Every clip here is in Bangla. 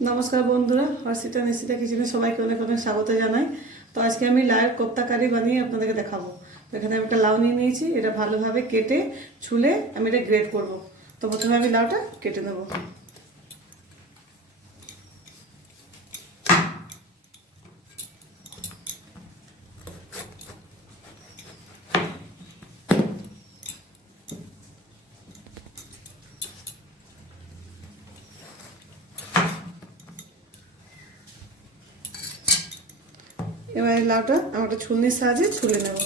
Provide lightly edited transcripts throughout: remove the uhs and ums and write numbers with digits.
নমস্কার বন্ধুরা, হর্ষিতা নিশ্চিতা কিচেনে সবাইকে অনেক অনেক স্বাগত জানাই। তো আজকে আমি লাউয়ের কোপ্তা কারি বানিয়ে আপনাদেরকে দেখাবো। তো এখানে আমি একটা লাউ নিয়ে নিয়েছি, এটা ভালোভাবে কেটে ছুলে আমি এটা গ্রেট করব। তো প্রথমে আমি লাউটা কেটে নেব। এবার লাউটা আমি একটা ছুলনির সাহায্যে ছুলে নেব।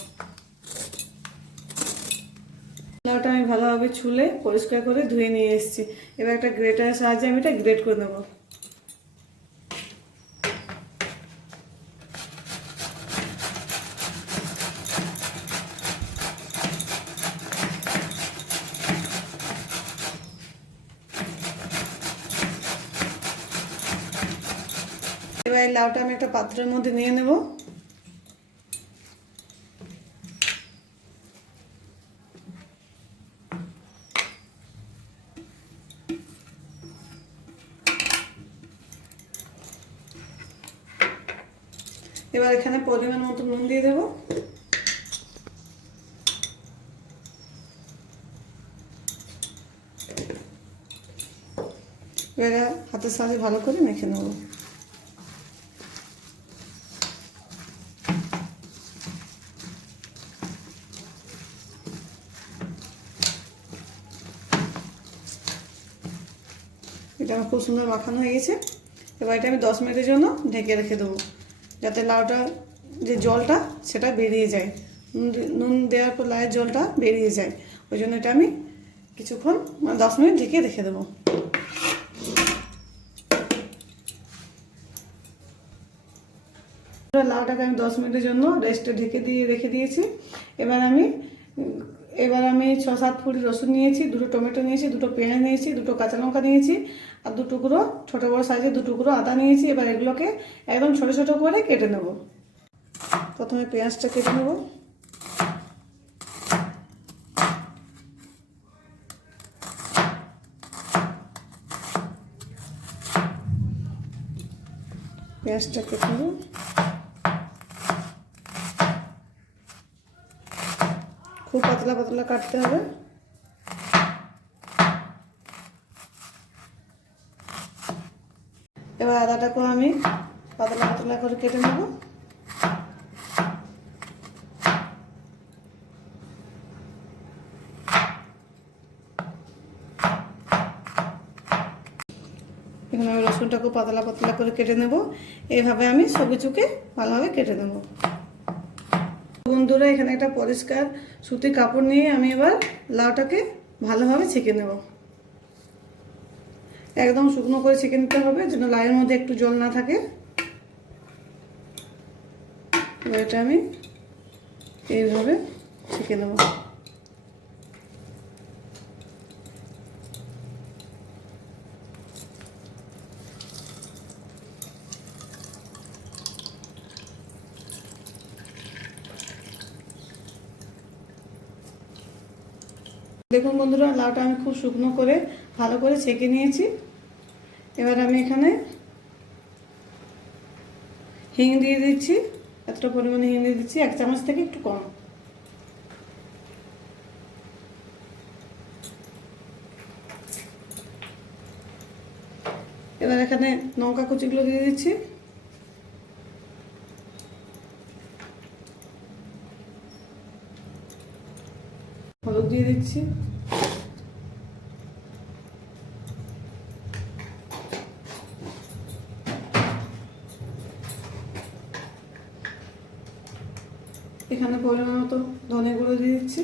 লাউটা আমি ভালোভাবে ছুলে পরিষ্কার করে ধুয়ে নিয়ে এসেছি। এবার একটা গ্রেটারের সাহায্যে আমি এটা গ্রেট করে নেব। এবার এই লাউটা আমি একটা পাত্রের মধ্যে নিয়ে নেব। এবার এখানে পরিমাণ মতো নুন দিয়ে দেবো। এবার হাতের সাহায্যে ভালো করে মেখে নেব। এটা আমার খুব সুন্দর মাখানো হয়ে গেছে। এবার এটা আমি 10 মিনিটের জন্য ঢেকে রেখে দেবো, যাতে লাউটা যে জলটা সেটা বেরিয়ে যায়। নুন দেওয়ার পর লাউয়ের জলটা বেরিয়ে যায়, ওই জন্য এটা আমি কিছুক্ষণ 10 মিনিট ঢেকে রেখে দেবো। লাউটাকে আমি 10 মিনিটের জন্য রেস্টে রেখে দিয়েছি। এবার আমি 6-7 ফুটি রসুন নিয়েছি, 2টো টমেটো নিয়েছি, 2টো পেঁয়াজ নিয়েছি, 2টো কাঁচা লঙ্কা নিয়েছি, আর 2 টুকরো ছোটো বড়ো সাইজের 2 টুকরো আদা নিয়েছি। এবার এগুলোকে একদম ছোটো ছোটো করে কেটে নেব। প্রথমে পেঁয়াজটা কেটে নেব। পেঁয়াজটা কেটে নেব। খুব পাতলা পাতলা কাটতে হবে। এবার আদাটাকেও আমি পাতলা পাতলা করে কেটে নেব। এখানে আমি রসুনটাকেও পাতলা পাতলা করে কেটে নেব। এইভাবে আমি সবজিকে ভালোভাবে কেটে নেব। বন্ধুরা, এখানে একটা পরিষ্কার সুতির কাপড় নিয়ে আমি এবার লাউটাকে ভালোভাবে ছেঁকে নেব। একদম শুকনো করে ছেঁকে নিতে হবে, যেন লাউয়ের মধ্যে একটু জল না থাকে। এবার এটা আমি এইভাবে ছেঁকে নেব। দেখুন বন্ধুরা, লাউটা আমি খুব শুকনো করে ভালো করে ছেঁকে নিয়েছি। এবার আমি এখানে হিং দিয়ে দিচ্ছি। এতটা পরিমাণে হিং দিয়ে দিচ্ছি, 1 চামচ থেকে একটু কম। এবার এখানে লঙ্কা কুচিগুলো দিয়ে দিচ্ছি। হলুদ দিয়ে দিচ্ছি। এখানে পরিমাণ মতো ধনে গুঁড়ো দিয়ে দিচ্ছি।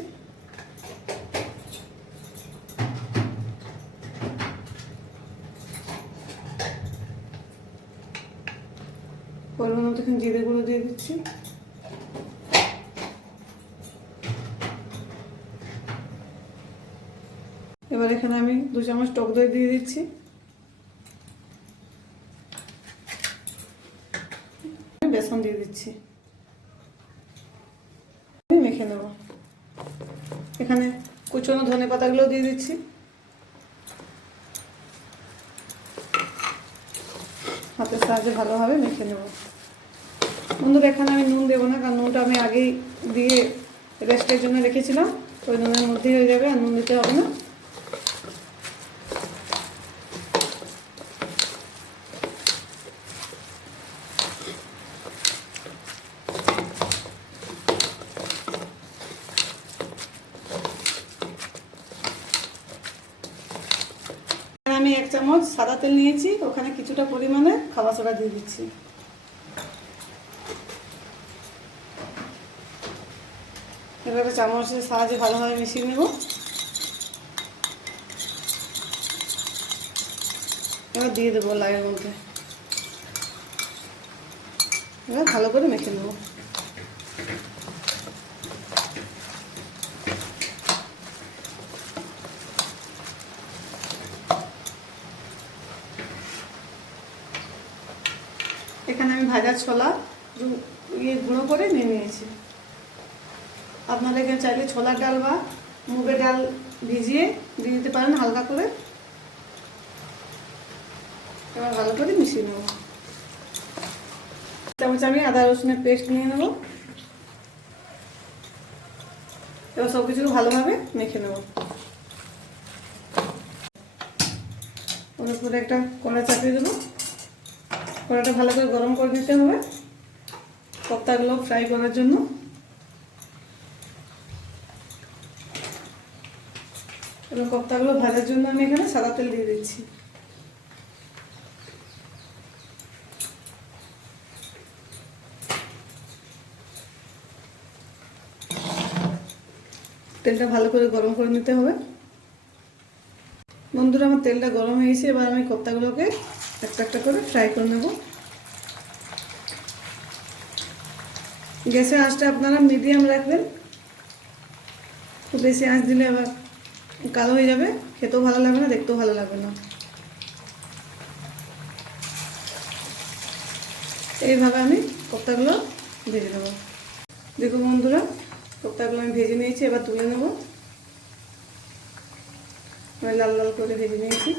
পরিমাণ মতো এখানে জিরে গুঁড়ো দিয়ে দিচ্ছি। এবার এখানে আমি 2 চামচ টক দই দিয়ে দিচ্ছি। বেসন দিয়ে দিচ্ছি। মেখে নেব। এখানে কুচনো ধনে পাতাগুলো দিয়ে দিচ্ছি। হাতের সাহায্যে ভালোভাবে মেখে নেব। বন্ধুরা এখানে আমি নুন দেবো না, কারণ নুনটা আমি আগেই দিয়ে রেস্টের জন্য রেখেছিলাম, ওই নুনের মধ্যেই হয়ে যাবে, আর নুন দিতে হবে না। আমি 1 চামচ সাদা তেল নিয়েছি, ওখানে কিছুটা পরিমাণে খাবার সোডা দিয়ে দিচ্ছি। এবারে চামচের সাহায্যে ভালোভাবে মিশিয়ে নেব। এবার দিয়ে দেবো লাউয়ের মধ্যে, এবার ভালো করে মেখে নেব। এখানে আমি ভাজা ছোলা গুঁড়ো করে নিয়ে নিয়েছি। আপনারা এখানে চাইলে ছোলার ডাল বা মুগের ডাল ভিজিয়ে দিয়ে দিতে পারেন হালকা করে। এবার ভালো করে মিশিয়ে নেব। চামচ আমি আদা রসুনের পেস্ট নিয়ে নেব। এবার সব কিছু ভালোভাবে মেখে নেব। ওর উপরে একটা কড়া চাপিয়ে দেবো। কড়াটা ভালো করে গরম করে নিতে হবে কোপ্তাগুলো ফ্রাই করার জন্য। এবং কোপ্তাগুলো ভাজার জন্য আমি এখানে সাদা তেল দিয়ে দিচ্ছি। তেলটা ভালো করে গরম করে নিতে হবে। বন্ধুরা আমার তেলটা গরম হয়েছে, এবার আমি কোপ্তাগুলোকে একটা একটা করে ফ্রাই করে নেব। গ্যাসের আঁচটা আপনারা মিডিয়াম রাখবেন, খুব বেশি আঁচ দিলে আবার কালো হয়ে যাবে, খেতেও ভালো লাগবে না, দেখতেও ভালো লাগবে না। এইভাবে আমি কোপ্তাগুলো ভেজে নেব। দেখুন বন্ধুরা, কোপ্তাগুলো আমি ভেজে নিয়েছি, এবার তুলে নেব। আমি লাল লাল করে ভেজে নিয়েছি।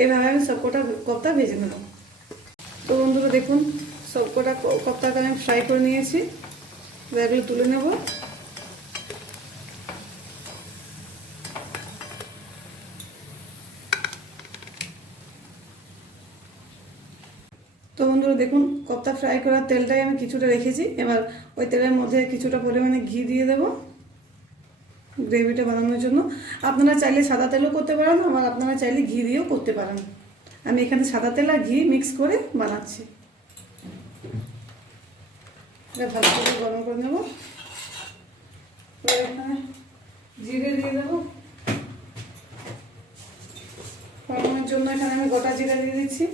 এইভাবে আমি সবকটা কোপ্তা ভেজে নেব। তো বন্ধুরা দেখুন, সবকটা কোপ্তাকে আমি ফ্রাই করে নিয়েছি, এগুলো তুলে নেব। তো বন্ধুরা দেখুন, কোপ্তা ফ্রাই করার তেলটাই আমি কিছুটা রেখেছি। এবার ওই তেলের মধ্যে কিছুটা পরিমাণে ঘি দিয়ে দেবো গ্রেভিটা বানানোর জন্য। আপনারা চাইলে সাদা তেলও করতে পারেন, আবার আপনারা চাইলে ঘি দিয়েও করতে পারেন। আমি এখানে সাদা তেল আর ঘি মিক্স করে বানাচ্ছি। এটা ভালো করে গরম করে নেব। এখানে জিরে দিয়ে দেবো ফোড়নের জন্য। এখানে আমি গোটা জিরা দিয়ে দিচ্ছি।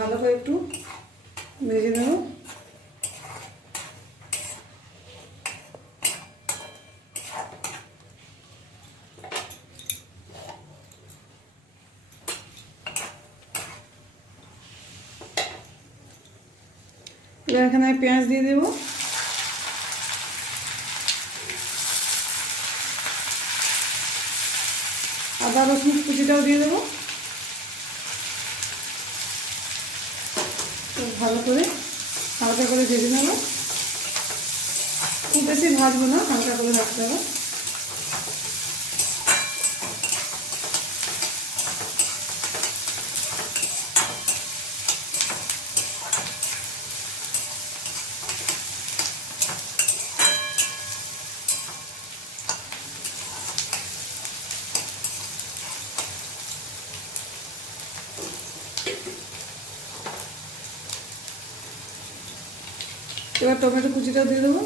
ভালো করে একটু ভেজে নেব। এবার এখানে আমি পেঁয়াজ দিয়ে দেবো। আদা রসুন কুচিটাও দিয়ে দেবো। ভালো করে হালকা করে ভেজে নেব। খুব বেশি ভাজবো না, হালকা করে ভাজতে হবে। এবার টমেটো কুচিটাও দিয়ে দেবো।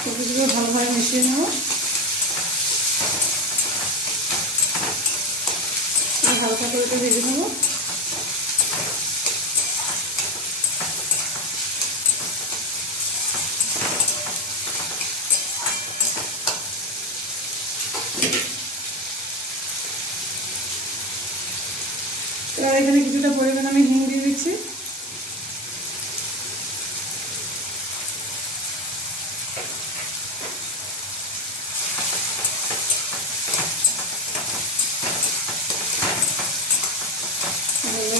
সবজিগুলো ভালোভাবে মিশিয়ে নেব। হালকা করে একটু ভেজে নেব। এবার এখানে কিছুটা পরিমাণ আমি হিং দিয়ে দিচ্ছি।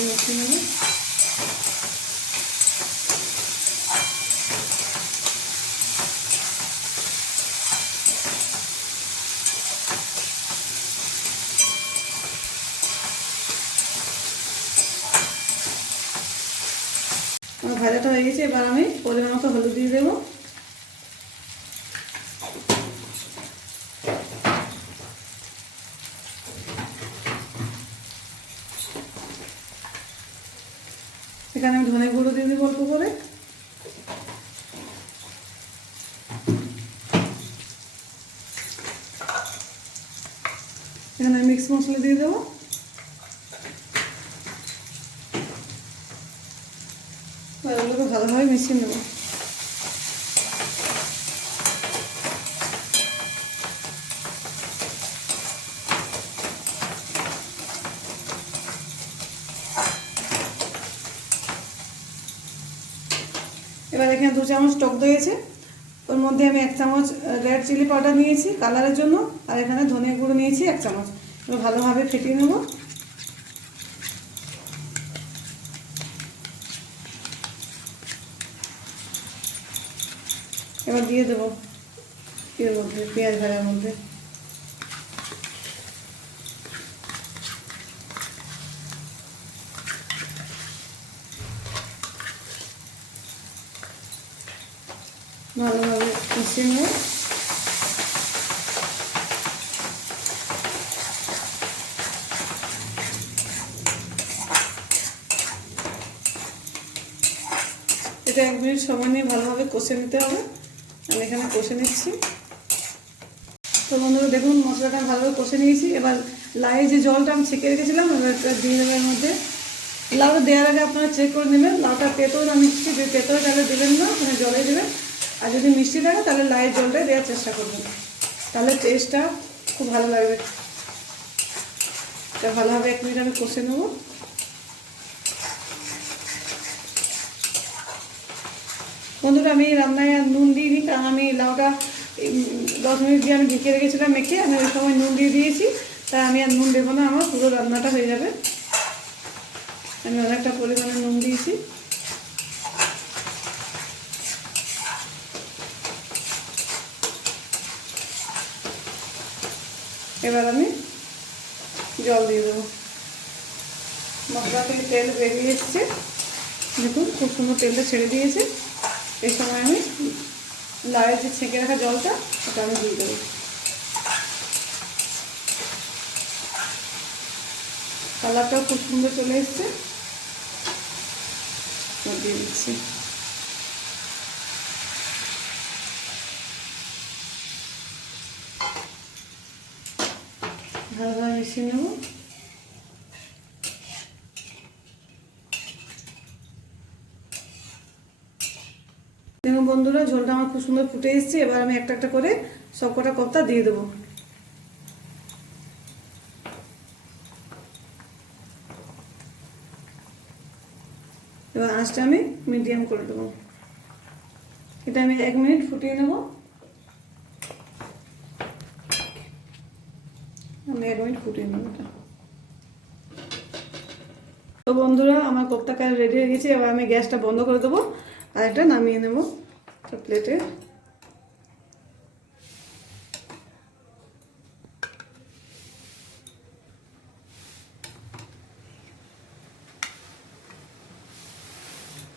মিশিয়ে নেব। আমার ভাজাটা হয়ে গেছে, এবার আমি পরিমাণ মতো হলুদ দিয়ে দেবো। এখানে আমি ধনে গুঁড়ো দিয়ে দেবো অল্প করে। এখানে মিক্স মশলা দিয়ে দেবো। এগুলোকে ভালোভাবে মিশিয়ে নেব। এবার এখানে 2 চামচ টক দই আছে, ওর মধ্যে আমি 1 চামচ রেড চিলি পাউডার নিয়েছি কালারের জন্য, আর এখানে ধনে গুঁড়ো নিয়েছি 1 চামচ। এবার ভালোভাবে ফেটিয়ে নেব। এবার দিয়ে দেবো এর মধ্যে পেঁয়াজ ভাজার মধ্যে। ভালোভাবে মিশিয়ে নেব। এটা 1 মিনিট সময় নিয়ে ভালোভাবে কষে নিতে হবে। আমি এখানে কষে নিচ্ছি। তো বন্ধুরা দেখুন মশলাটা ভালোভাবে কষে নিয়েছি। এবার লাউয়ের যে জলটা আমি ছেঁকে রেখেছিলাম এবার দিয়ে দেবো এর মধ্যে। লাউ দেওয়ার আগে আপনারা চেক করে নেবেন লাউটা তেতো না মিষ্টি। যদি তেতো হয় তাহলে দেবেন না, ওখানে জলে দেবেন। আর যদি মিষ্টি থাকে তাহলে লাউয়ের জলটাই দেওয়ার চেষ্টা করবেন, তাহলে টেস্টটা খুব ভালো লাগবে। এটা ভালোভাবে 1 মিনিট আমি কষে নেব। বন্ধুরা আমি রান্নায় নুন দিইনি, কারণ আমি লাউটা 10 মিনিট দিয়ে আমি ঢেকে রেখেছিলাম মেখে, আমি ওই সময় নুন দিয়ে দিয়েছি, তাই আমি আর নুন দেবো না, আমার পুরো রান্নাটা হয়ে যাবে। আমি অনেকটা পরিমাণে নুন দিয়েছি। এবার আমি জল দিয়ে দেবো। মশলা থেকে তেল বেরিয়ে এসছে, দেখুন খুব সুন্দর তেলটা ছেড়ে দিয়েছে। এই সময় আমি লাউয়ের যে ছেঁকে রাখা জলটা ওটা আমি দিয়ে দেবো। কালারটাও খুব সুন্দর চলে এসছে, দিয়ে দিচ্ছি। ভালোভাবে মিশিয়ে নেব। দেখুন বন্ধুরা ঝোলটা আমার খুব সুন্দর ফুটে এসেছে। এবার আমি একটা একটা করে সবকটা কোপ্তা দিয়ে দেবো। এবার আঁচটা আমি মিডিয়াম করে দেবো। এটা আমি 1 মিনিট ফুটিয়ে নেব। আমি 1 মিনিট ফুটিয়ে নেব এটা। তো বন্ধুরা আমার কোপ্তা কারি রেডি হয়ে গেছে। এবার আমি গ্যাসটা বন্ধ করে দেবো আর এটা নামিয়ে নেব প্লেটে।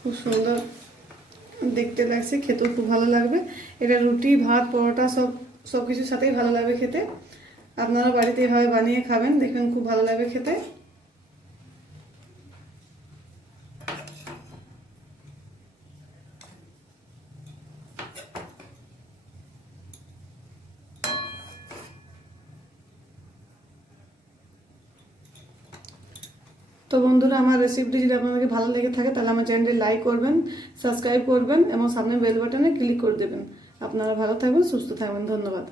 খুব সুন্দর দেখতে লাগছে, খেতেও খুব ভালো লাগবে। এটা রুটি ভাত পরোটা সব কিছুর সাথেই ভালো লাগবে খেতে। আপনারা বাড়িতে এভাবে বানিয়ে খাবেন, দেখবেন খুব ভালো লাগবে খেতে। তো বন্ধুরা আমার রেসিপিটি যদি আপনাদেরকে ভালো লেগে থাকে তাহলে আমার চ্যানেলটি লাইক করবেন, সাবস্ক্রাইব করবেন এবং সামনে বেল বাটনে ক্লিক করে দেবেন। আপনারা ভালো থাকবেন, সুস্থ থাকবেন। ধন্যবাদ।